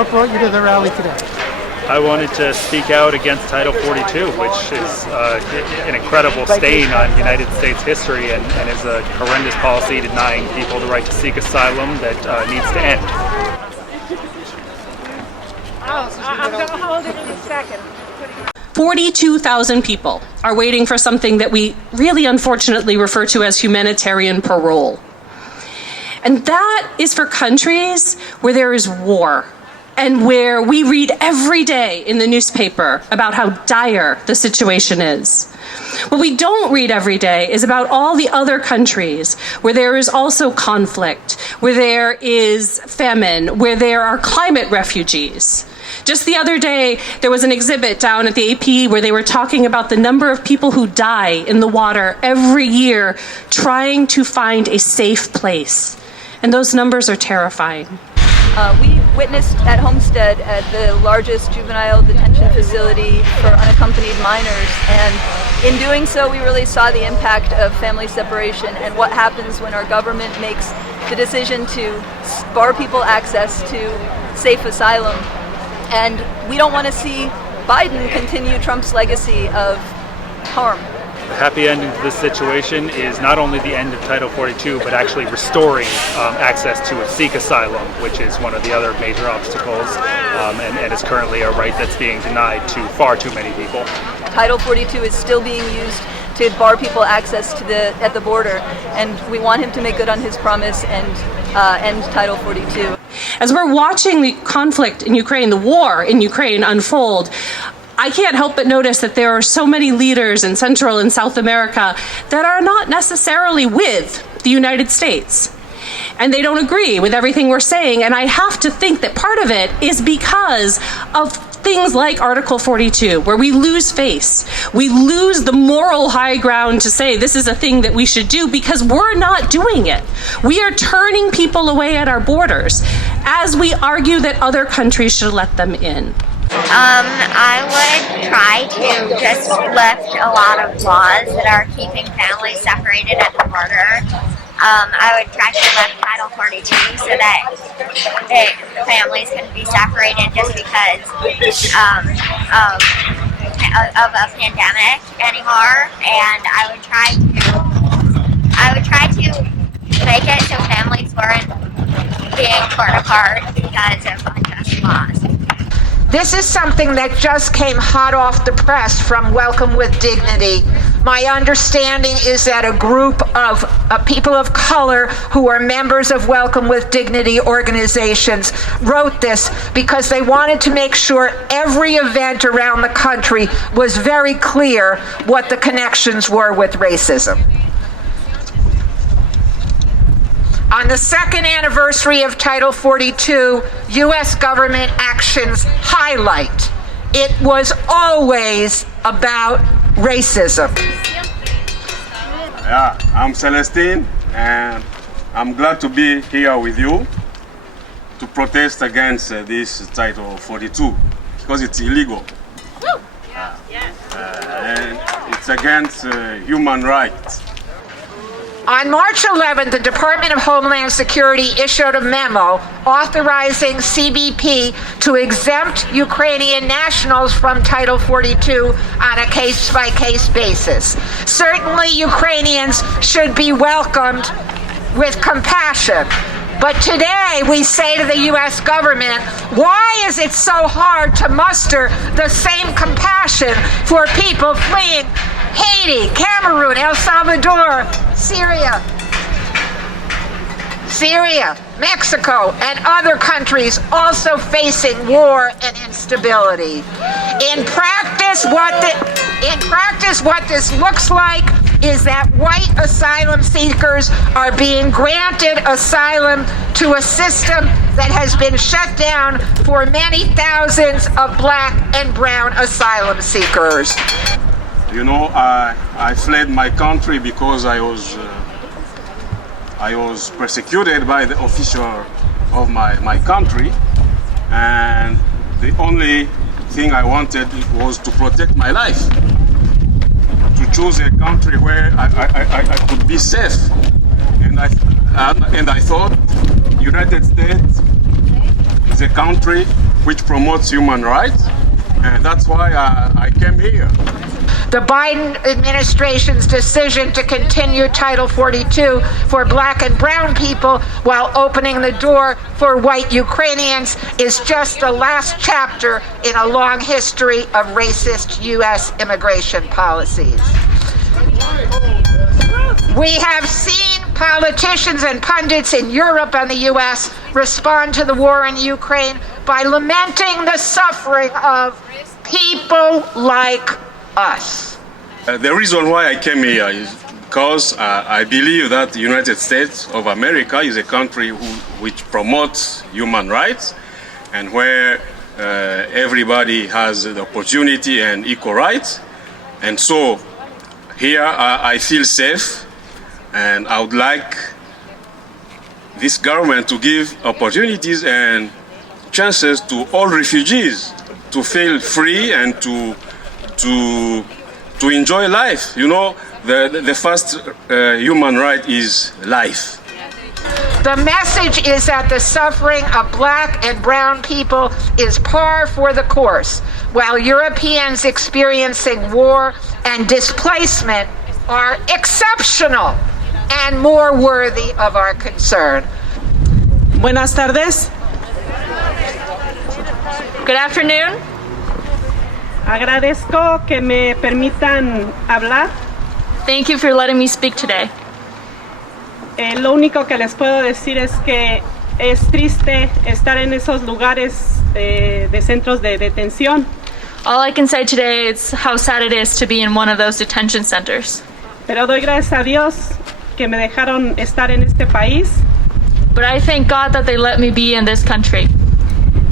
what brought you to the rally today? I wanted to speak out against Title 42, which is an incredible stain on United States history and is a horrendous policy denying people the right to seek asylum that needs to end. I'm going to hold it in a second. 42,000 people are waiting for something that we really unfortunately refer to as humanitarian parole. And that is for countries where there is war and where we read every day in the newspaper about how dire the situation is. What we don't read every day is about all the other countries where there is also conflict, where there is famine, where there are climate refugees. Just the other day, there was an exhibit down at the AP where they were talking about the number of people who die in the water every year trying to find a safe place. And those numbers are terrifying. We witnessed at Homestead at the largest juvenile detention facility for unaccompanied minors, and in doing so we really saw the impact of family separation and what happens when our government makes the decision to bar people access to safe asylum. And we don't want to see Biden continue Trump's legacy of harm. The happy ending to this situation is not only the end of Title 42, but actually restoring access to seek asylum, which is one of the other major obstacles, and is currently a right that's being denied to far too many people. Title 42 is still being used to bar people access to at the border, and we want him to make good on his promise and end Title 42. As we're watching the conflict in Ukraine, the war in Ukraine unfold, I can't help but notice that there are so many leaders in Central and South America that are not necessarily with the United States. And they don't agree with everything we're saying. And I have to think that part of it is because of things like Article 42, where we lose face. We lose the moral high ground to say this is a thing that we should do because we're not doing it. We are turning people away at our borders as we argue that other countries should let them in. I would try to just lift a lot of laws that are keeping families separated at the border. I would try to lift Title 42 so that families can be separated just because of a pandemic anymore. And I would try to make it so families weren't being torn apart because of unjust laws. This is something that just came hot off the press from Welcome with Dignity. My understanding is that a group of people of color who are members of Welcome with Dignity organizations wrote this because they wanted to make sure every event around the country was very clear what the connections were with racism. On the second anniversary of Title 42, U.S. government actions highlight it was always about racism. Yeah, I'm Celestine, and I'm glad to be here with you to protest against this Title 42 because it's illegal. And it's against human rights. On March 11th, the Department of Homeland Security issued a memo authorizing CBP to exempt Ukrainian nationals from Title 42 on a case-by-case basis. Certainly, Ukrainians should be welcomed with compassion. But today, we say to the U.S. government, why is it so hard to muster the same compassion for people fleeing Haiti, Cameroon, El Salvador, Syria, Mexico, and other countries also facing war and instability? In practice, what this looks like is that white asylum seekers are being granted asylum to a system that has been shut down for many thousands of black and brown asylum seekers. You know, I fled my country because I was persecuted by the official of my country, and the only thing I wanted was to protect my life, to choose a country where I could be safe, and I thought United States is a country which promotes human rights, and that's why I came here. The Biden administration's decision to continue Title 42 for black and brown people while opening the door for white Ukrainians is just the last chapter in a long history of racist U.S. immigration policies. We have seen politicians and pundits in Europe and the U.S. respond to the war in Ukraine by lamenting the suffering of people like us. The reason why I came here is because I believe that the United States of America is a country which promotes human rights and where everybody has the opportunity and equal rights. And so here I feel safe, and I would like this government to give opportunities and chances to all refugees to feel free and to enjoy life. You know, the first human right is life. The message is that the suffering of black and brown people is par for the course, while Europeans experiencing war and displacement are exceptional and more worthy of our concern. Buenas tardes. Good afternoon. Agradezco que me permitan hablar. Thank you for letting me speak today. Lo único que les puedo decir es que es triste estar en esos lugares de centros de detención. All I can say today is how sad it is to be in one of those detention centers. Pero doy gracias a Dios que me dejaron estar en este país. But I thank God that they let me be in this country.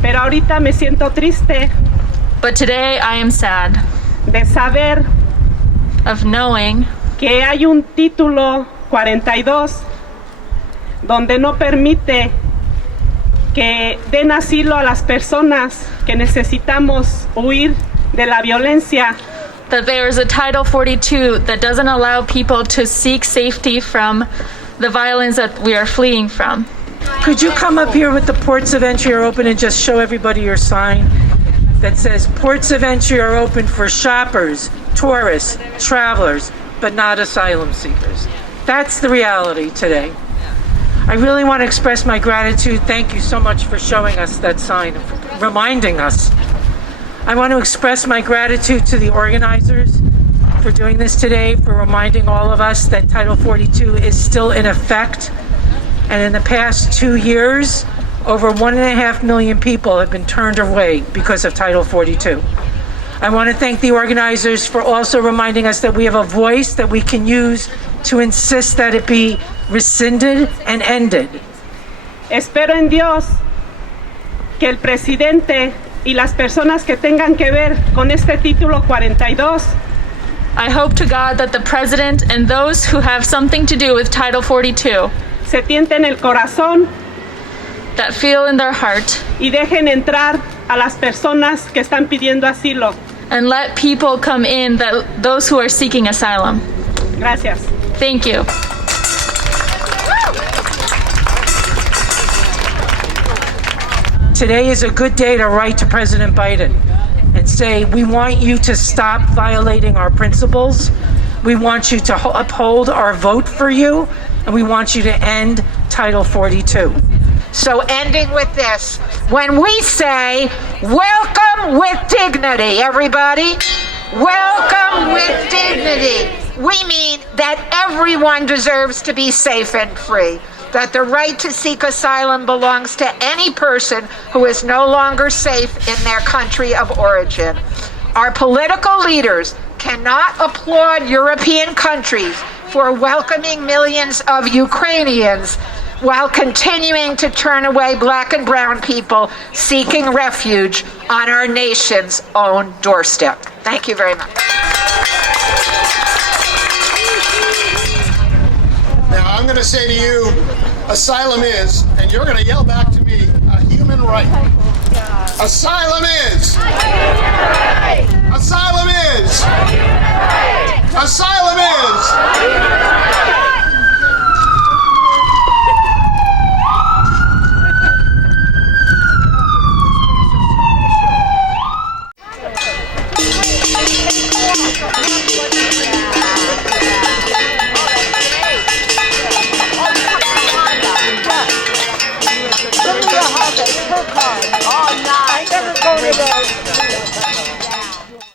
Pero ahorita me siento triste But today I am sad de saber of knowing que hay un título 42 donde no permite que den asilo a las personas que necesitamos huir de la violencia. that there is a Title 42 that doesn't allow people to seek safety from the violence that we are fleeing from. Could you come up here with the ports of entry are open and just show everybody your sign that says ports of entry are open for shoppers, tourists, travelers, but not asylum seekers. That's the reality today. I really want to express my gratitude. Thank you so much for showing us that sign, reminding us. I want to express my gratitude to the organizers for doing this today, for reminding all of us that Title 42 is still in effect. And in the past 2 years, over 1.5 million people have been turned away because of Title 42. I want to thank the organizers for also reminding us that we have a voice that we can use to insist that it be rescinded and ended. Espero en Dios que el presidente y las personas que tengan que ver con este título 42 I hope to God that the President and those who have something to do with Title 42 se tienten el corazón that feel in their heart y dejen entrar a las personas que están pidiendo asilo. and let people come in, that those who are seeking asylum. Gracias. Thank you. Today is a good day to write to President Biden and say, we want you to stop violating our principles. We want you to uphold our vote for you, and we want you to end Title 42. So ending with this, when we say, welcome with dignity, everybody, welcome with dignity, we mean that everyone deserves to be safe and free, that the right to seek asylum belongs to any person who is no longer safe in their country of origin. Our political leaders cannot applaud European countries for welcoming millions of Ukrainians while continuing to turn away black and brown people seeking refuge on our nation's own doorstep. Thank you very much. Now, I'm going to say to you, asylum is, and you're going to yell back to me, a human right. Asylum is.